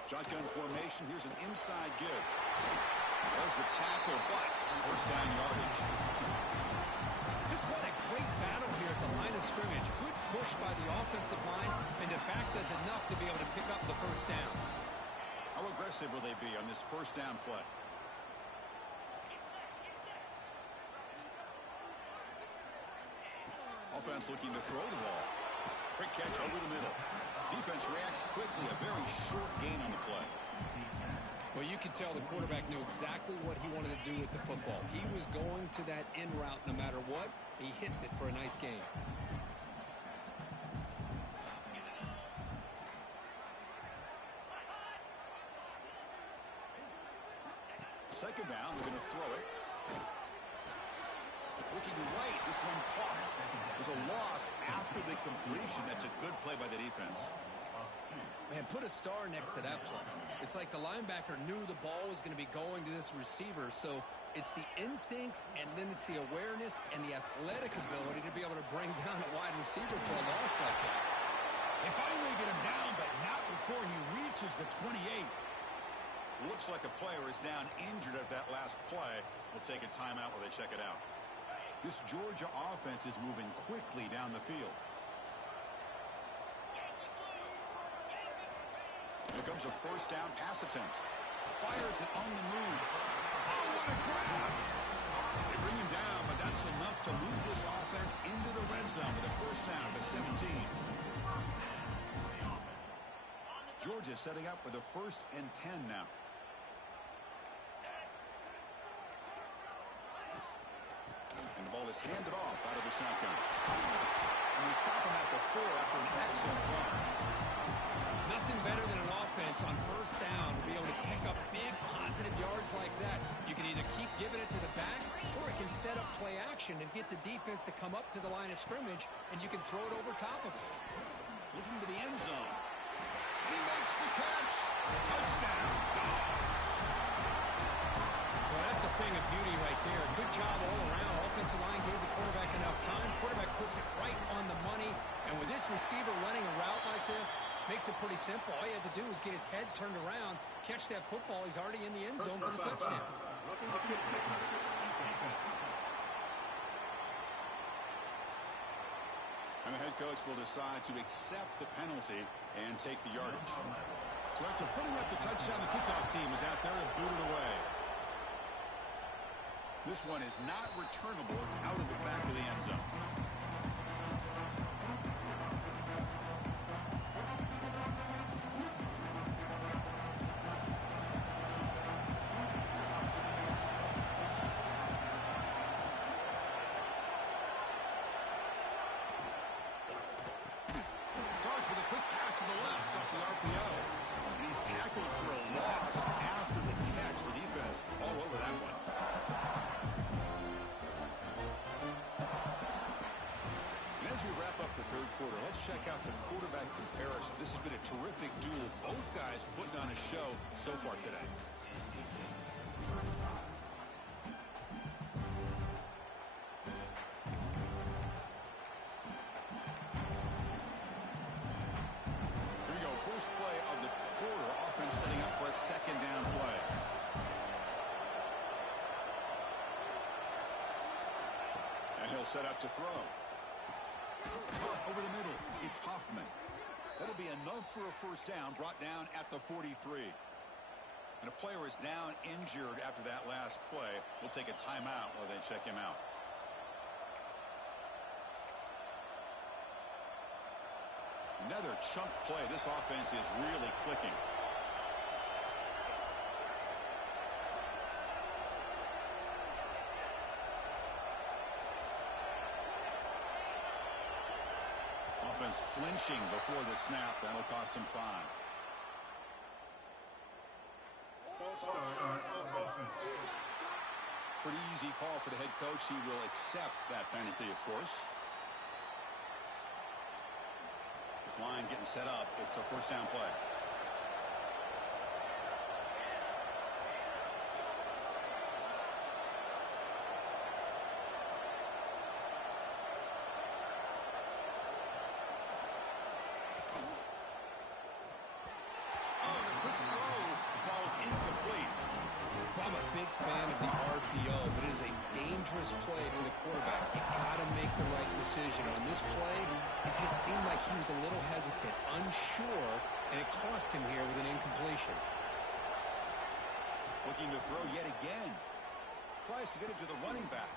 Shotgun formation. Here's an inside give. There's the tackle, but first down yardage. Just what a great battle here at the line of scrimmage. Good push by the offensive line, and the back does enough to be able to pick up the first down. How aggressive will they be on this first down play? Offense looking to throw the ball. Quick catch over the middle. Defense reacts quickly. A very short gain on the play. Well, you can tell the quarterback knew exactly what he wanted to do with the football. He was going to that in route no matter what. He hits it for a nice gain. Second down, we're going to throw it. Looking right, this one caught. There's a loss after the completion. That's a good play by the defense. Man, put a star next to that play. It's like the linebacker knew the ball was going to be going to this receiver, so it's the instincts and then it's the awareness and the athletic ability to be able to bring down a wide receiver for a loss like that. They finally get him down, but not before he reaches the 28. Looks like a player is down injured at that last play. We'll take a timeout while they check it out. This Georgia offense is moving quickly down the field. Here comes a first down pass attempt. Fires it on the move. Oh, what a grab! They bring him down, but that's enough to move this offense into the red zone with a first down to 17. Georgia setting up for the 1st and 10 now. And the ball is handed off out of the shotgun. And they stop him at the 4 after an excellent run. Nothing better than an offense on first down to be able to pick up big positive yards like that. You can either keep giving it to the back, or it can set up play action and get the defense to come up to the line of scrimmage, and you can throw it over top of it. Looking to the end zone. He makes the catch. Touchdown, Dogs. Well, that's a thing of beauty right there. Good job all around. Offensive line gave the quarterback enough time. Quarterback puts it right on the money. And with this receiver running a route like this, makes it pretty simple. All you had to do was get his head turned around, catch that football. He's already in the end zone for the touchdown. And the head coach will decide to accept the penalty and take the yardage. So after putting up the touchdown, the kickoff team is out there to boot it away. This one is not returnable. It's out of the back of the end zone. Starts with a quick pass to the left off the RPO. And he's tackled for a loss after the catch. The defense all over that one. And as we wrap up the third quarter, let's check out the quarterback comparison. This has been a terrific duel. Both guys putting on a show so far today. Here we go. First play of the quarter. Offense setting up for a second down play. And he'll set up to throw. Over the middle, it's Hoffman. That'll be enough for a first down, brought down at the 43. And a player is down injured after that last play. We'll take a timeout while they check him out. Another chunk play. This offense is really clicking. Offense flinching before the snap. That'll cost him 5. Pretty easy call for the head coach. He will accept that penalty, of course. This line getting set up. It's a first down play. I'm a big fan of the RPO, but it is a dangerous play for the quarterback. You got to make the right decision. On this play, it just seemed like he was a little hesitant, unsure, and it cost him here with an incompletion. Looking to throw yet again. Tries to get it to the running back.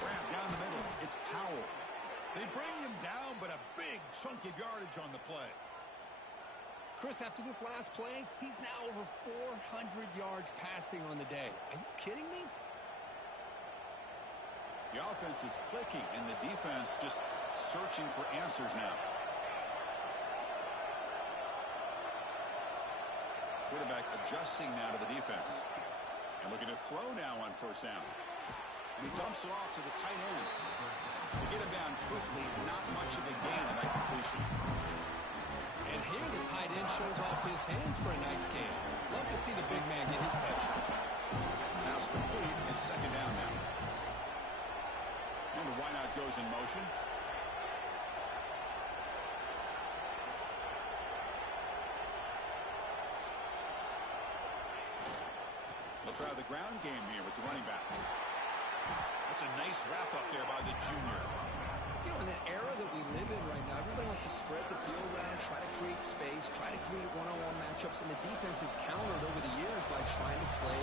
Grab down the middle. It's Powell. They bring him down, but a big chunk of yardage on the play. Chris, after this last play, he's now over 400 yards passing on the day. Are you kidding me? The offense is clicking, and the defense just searching for answers now. Quarterback adjusting now to the defense. And looking to throw now on first down. And he dumps it off to the tight end. To get him down quickly, not much of a gain in that completion. And here the tight end shows off his hands for a nice game. Love to see the big man get his touches. Pass complete. It's second down now. And the wideout goes in motion. They'll try the ground game here with the running back. That's a nice wrap-up there by the junior. You know, in the era that we live in right now, everybody wants to spread the field around, try to create space, try to create one-on-one matchups, and the defense has countered over the years by trying to play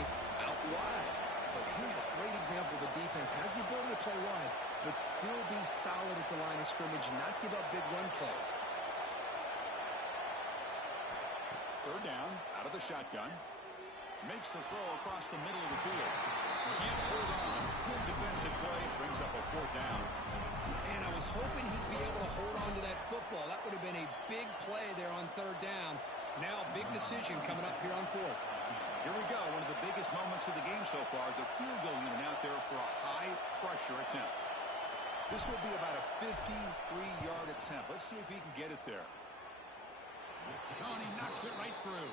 out wide. But here's a great example. The defense has the ability to play wide, but still be solid at the line of scrimmage and not give up big run plays. Third down, out of the shotgun. Makes the throw across the middle of the field. Can't hold on. Good defensive play. Brings up a fourth down. And I was hoping he'd be able to hold on to that football. That would have been a big play there on third down. Now, big decision coming up here on fourth. Here we go. One of the biggest moments of the game so far. The field goal unit out there for a high-pressure attempt. This will be about a 53-yard attempt. Let's see if he can get it there. Oh, and he knocks it right through.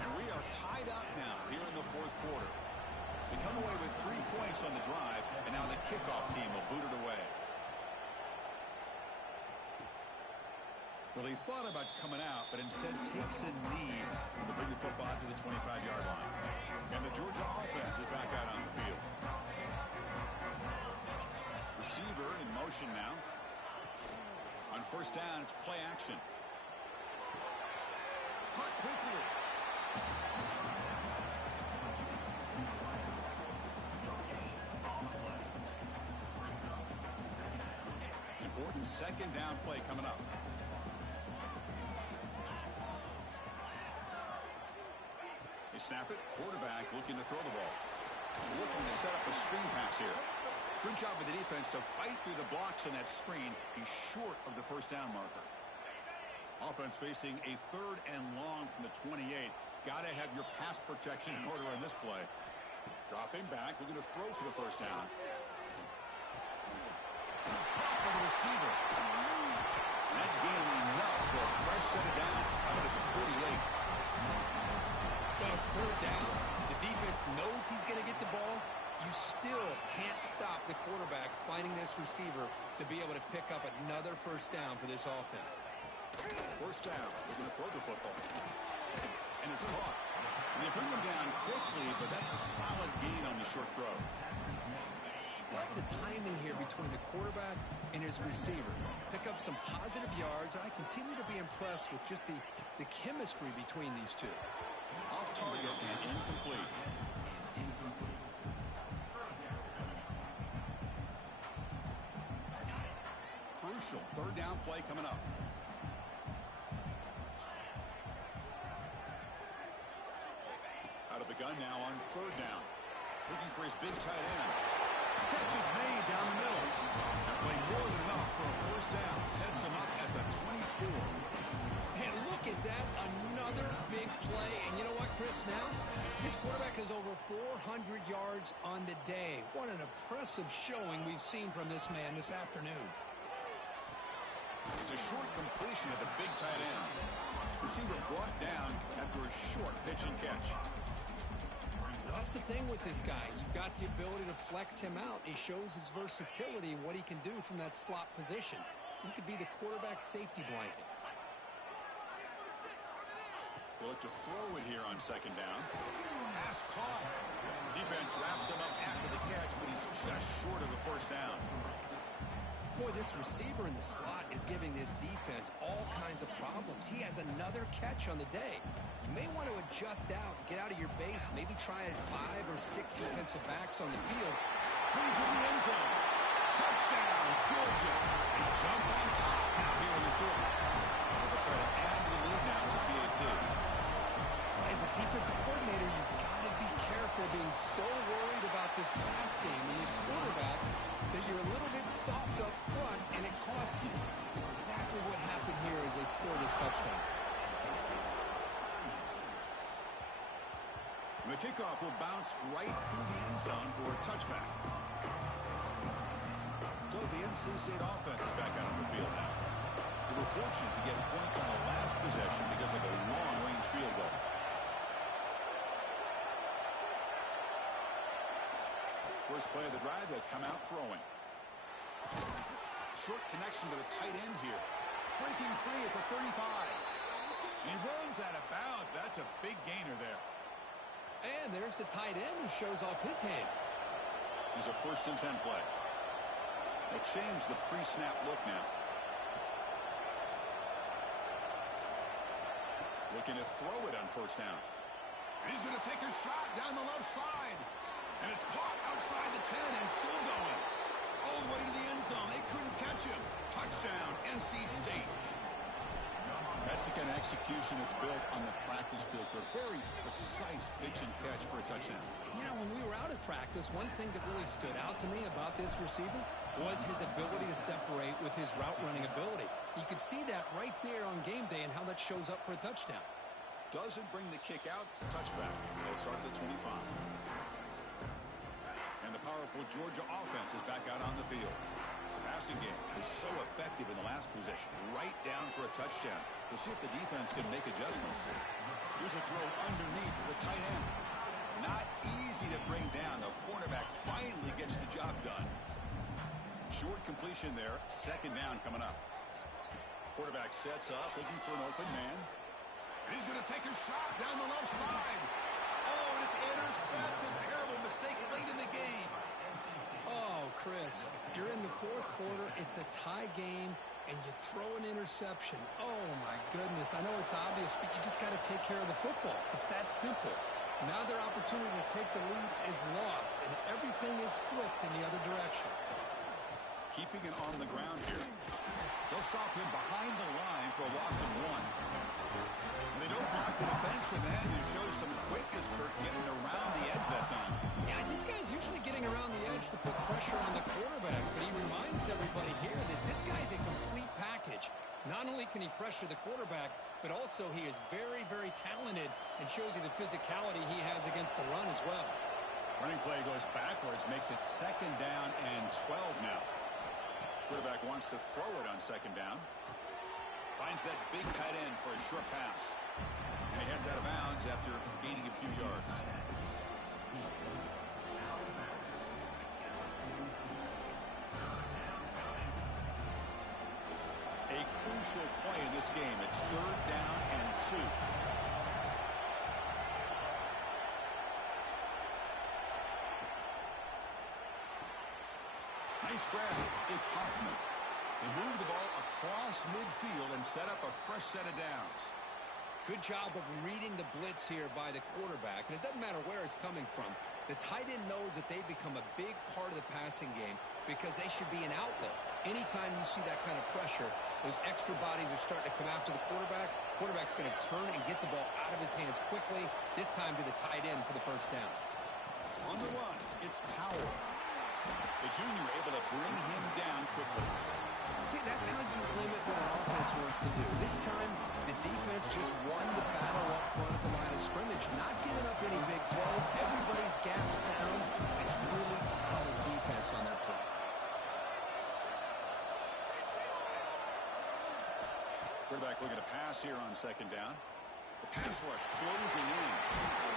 And we are tied up now here in the fourth quarter. We come away with 3 points on the drive, and now the kickoff team will boot it away. Well, he thought about coming out, but instead takes a knee to bring the football to the 25-yard line. And the Georgia offense is back out on the field. Receiver in motion now. On first down, it's play action. Caught quickly. Important second down play coming up. They snap it. Quarterback looking to throw the ball. Looking to set up a screen pass here. Good job with the defense to fight through the blocks on that screen. He's short of the first down marker. Offense facing a third and long from the 28. Got to have your pass protection in order on this play. Dropping back, looking to throw for the first down. Pop for the receiver. That gained enough for a fresh set of downs, spotted at the 48. Well, it's third down. The defense knows he's going to get the ball. You still can't stop the quarterback finding this receiver to be able to pick up another first down for this offense. First down. They're going to throw the football. And it's caught. And they bring him down quickly, but that's a solid gain on the short throw. Love the timing here between the quarterback and his receiver. Pick up some positive yards. I continue to be impressed with just the chemistry between these two. Off target and incomplete. Crucial third down play coming up. Out of the gun now on third down. Looking for his big tight end. Catch is made down the middle. That play more than enough for a first down. Sets him up at the 24. And look at that, another big play. And you know what, Chris, now? His quarterback has over 400 yards on the day. What an impressive showing we've seen from this man this afternoon. It's a short completion of the big tight end. Receiver brought down after a short pitch and catch. That's the thing with this guy. You've got the ability to flex him out. He shows his versatility and what he can do from that slot position. He could be the quarterback safety blanket. They look to throw it here on second down. Pass caught. Defense wraps him up after the catch, but he's just short of the first down. Boy, this receiver in the slot is giving this defense all kinds of problems. He has another catch on the day. You may want to adjust out, get out of your base, maybe try 5 or 6 defensive backs on the field. Brings in the end zone. Touchdown, Georgia. They jump on top now here in the fourth. They'll try to add to the lead now with the PAT. As a defensive coordinator, you've got to be careful being so worried about this pass game and this quarterback that you're a little bit soft up front and it costs you. It's exactly what happened here as they score this touchdown. The kickoff will bounce right through the end zone for a touchback. So the NC State offense is back out on the field now. They were fortunate to get points on the last possession because of a long-range field goal. First play of the drive, they'll come out throwing. Short connection to the tight end here. Breaking free at the 35. And he runs out of bounds. That's a big gainer there. And there's the tight end who shows off his hands. He's a 1st and 10 play. They'll change the pre-snap look now. Looking to throw it on 1st down. And he's going to take a shot down the left side. And it's caught outside the 10 and still going. All the way to the end zone. They couldn't catch him. Touchdown, NC State. That's the kind of execution that's built on the practice field for a very precise pitch and catch for a touchdown. Yeah, when we were out at practice, one thing that really stood out to me about this receiver was his ability to separate with his route running ability. You could see that right there on game day and how that shows up for a touchdown. Doesn't bring the kick out. Touchback. They'll start at the 25. And the powerful Georgia offense is back out on the field. The passing game was so effective in the last possession. Right down for a touchdown. We'll see if the defense can make adjustments. Here's a throw underneath the tight end. Not easy to bring down. The cornerback finally gets the job done. Short completion there. 2nd down coming up. Quarterback sets up, looking for an open man. And he's going to take a shot down the left side. Oh, and it's intercepted. Terrible mistake late in the game. Oh, Chris, you're in the 4th quarter. It's a tie game, and you throw an interception. Oh, my goodness. I know it's obvious, but you just got to take care of the football. It's that simple. Now their opportunity to take the lead is lost, and everything is flipped in the other direction. Keeping it on the ground here. They'll stop him behind the line for a loss of 1. They don't block the defensive end and show some quickness, Kirk, getting around the edge that time. Yeah, this guy's usually getting around the edge to put pressure on the quarterback, but he reminds everybody here that this guy's a complete package. Not only can he pressure the quarterback, but also he is very, very talented and shows you the physicality he has against the run as well. Running play goes backwards, makes it 2nd down and 12 now. Quarterback wants to throw it on 2nd down. Finds that big tight end for a short pass. And he heads out of bounds after gaining a few yards. A crucial play in this game. It's 3rd down and 2. Nice grab. It's Hoffman. They move the ball across midfield and set up a fresh set of downs. Good job of reading the blitz here by the quarterback. And it doesn't matter where it's coming from. The tight end knows that they become a big part of the passing game because they should be an outlet. Anytime you see that kind of pressure, those extra bodies are starting to come after the quarterback. Quarterback's going to turn and get the ball out of his hands quickly, this time to the tight end for the 1st down. On the run, it's Powell. The junior able to bring him down quickly. See, that's how you limit what an offense wants to do. This time, the defense just won the battle up front at the line of scrimmage, not giving up any big plays. Everybody's gap sound. It's really solid defense on that play. Quarterback looking to pass here on 2nd down. The pass rush closing in.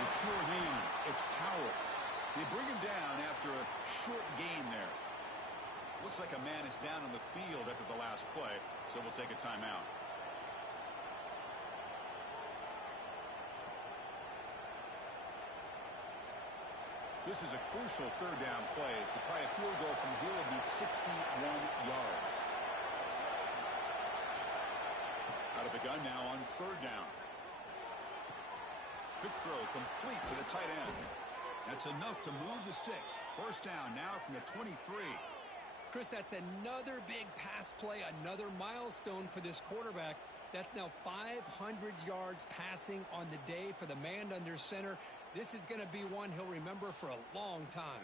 The sure hands. It's Powell. They bring him down after a short gain there. Looks like a man is down on the field after the last play, so we'll take a timeout. This is a crucial 3rd down play. To try a field goal from here would be 61 yards. Out of the gun now on 3rd down. Quick throw complete to the tight end. That's enough to move the sticks. 1st down now from the 23. Chris, that's another big pass play, another milestone for this quarterback. That's now 500 yards passing on the day for the man under center. This is going to be one he'll remember for a long time.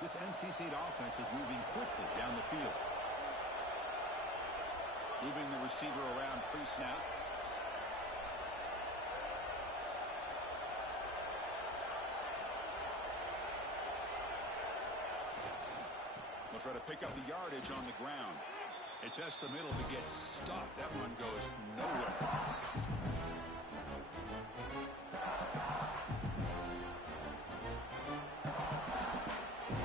This NC State offense is moving quickly down the field. Moving the receiver around pre-snap. They'll try to pick up the yardage on the ground. It's just the middle to get stuffed. That one goes nowhere.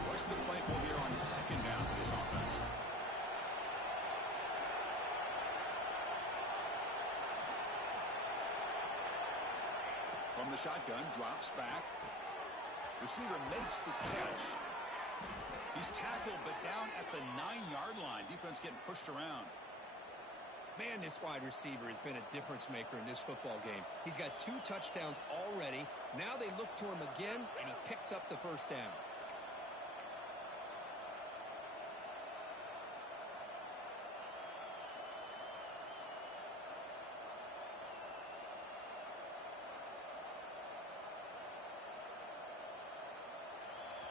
What's the play call here on second down for this offense? From the shotgun, drops back. Receiver makes the catch. He's tackled, but down at the 9-yard line. Defense getting pushed around. Man, this wide receiver has been a difference maker in this football game. He's got 2 touchdowns already. Now they look to him again, and he picks up the first down.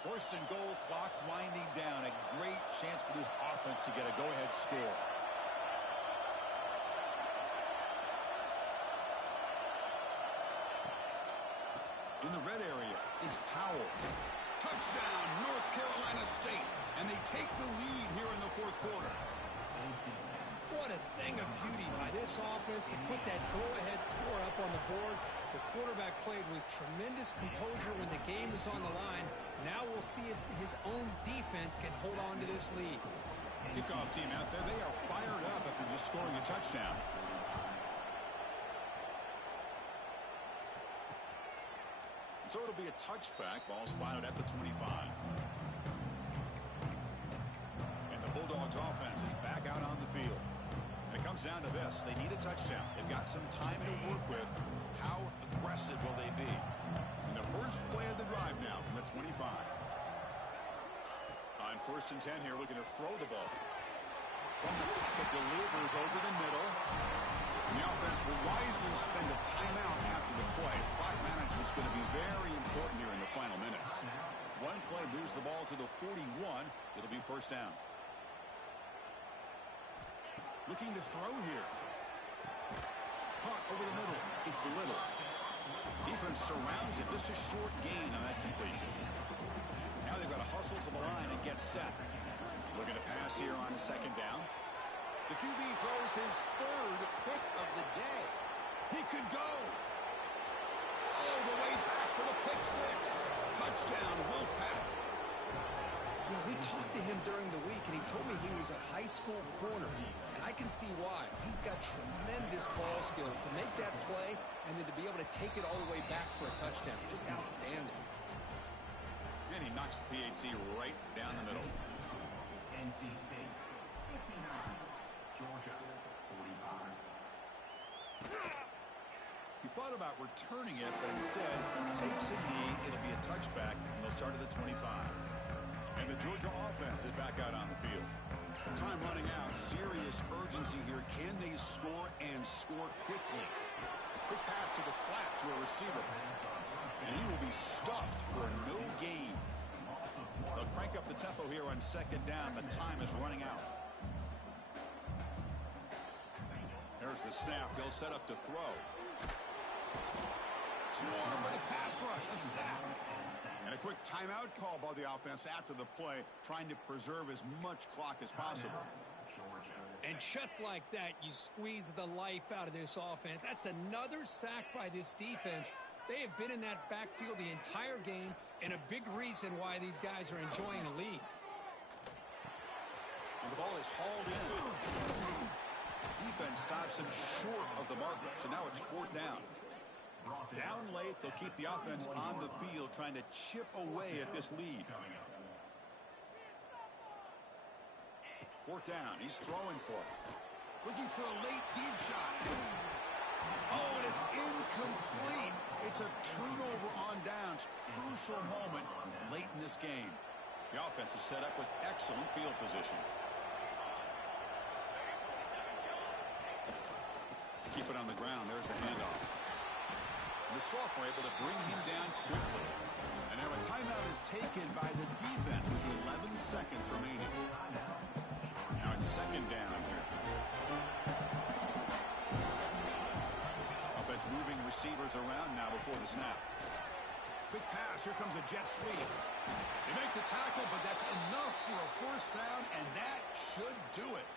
First and goal, clock winding down. A great chance for this offense to get a go-ahead score. In the red area is Powell. Touchdown, North Carolina State. And they take the lead here in the fourth quarter. What a thing of beauty by this offense to put that go-ahead score up on the board. The quarterback played with tremendous composure when the game was on the line. Now we'll see if his own defense can hold on to this lead. Kickoff team out there, they are fired up after just scoring a touchdown. So it'll be a touchback, ball spotted at the 25. And the Bulldogs offense is back out on the field. And it comes down to this. They need a touchdown. They've got some time to work with. How aggressive will they be? And the first play of the drive now from the 25. On first and 10 here, looking to throw the ball. From the pocket, delivers over the middle. And the offense will wisely spend a timeout after the play. Clock management is going to be very important here in the final minutes. One play moves the ball to the 41. It'll be first down. Looking to throw here. Caught over the middle. It's Little. Defense surrounds it. Just a short gain on that completion. Now they've got to hustle to the line and get set. Looking to pass here on second down. The QB throws his third pick of the day. He could go all the way back for the pick six. Touchdown, Wolfpack. Yeah, we talked to him during the week, and he told me he was a high school corner. And I can see why. He's got tremendous ball skills to make that play and then to be able to take it all the way back for a touchdown. Just outstanding. And he knocks the PAT right down the middle. NC State, 59. Georgia, 45. He thought about returning it, but instead takes a knee. It'll be a touchback, and they'll start at the 25. And the Georgia offense is back out on the field. Time running out. Serious urgency here. Can they score and score quickly? Quick pass to the flat to a receiver. And he will be stuffed for no gain. They'll crank up the tempo here on second down. The time is running out. There's the snap. They'll set up to throw. Swarm with a pass rush. A sack. And a quick timeout call by the offense after the play, trying to preserve as much clock as possible. And just like that, you squeeze the life out of this offense. That's another sack by this defense. They have been in that backfield the entire game, and a big reason why these guys are enjoying the lead. And the ball is hauled in. Defense stops him short of the marker, so now it's fourth down. Down late, they'll keep the offense on the field, trying to chip away at this lead. Fourth down, he's throwing for it. Looking for a late deep shot. Oh, and it's incomplete. It's a turnover on downs. Crucial moment late in this game. The offense is set up with excellent field position. Keep it on the ground. There's the handoff. The sophomore able to bring him down quickly. And now a timeout is taken by the defense with 11 seconds remaining. Now it's second down here. Offense moving receivers around now before the snap. Big pass. Here comes a jet sweep. They make the tackle, but that's enough for a first down, and that should do it.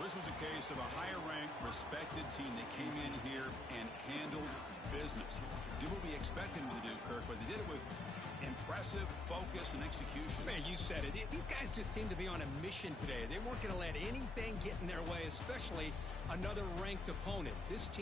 This was a case of a higher-ranked, respected team that came in here and handled business. Did what we expected them to do, Kirk, but they did it with impressive focus and execution. Man, you said it. These guys just seem to be on a mission today. They weren't going to let anything get in their way, especially another ranked opponent. This team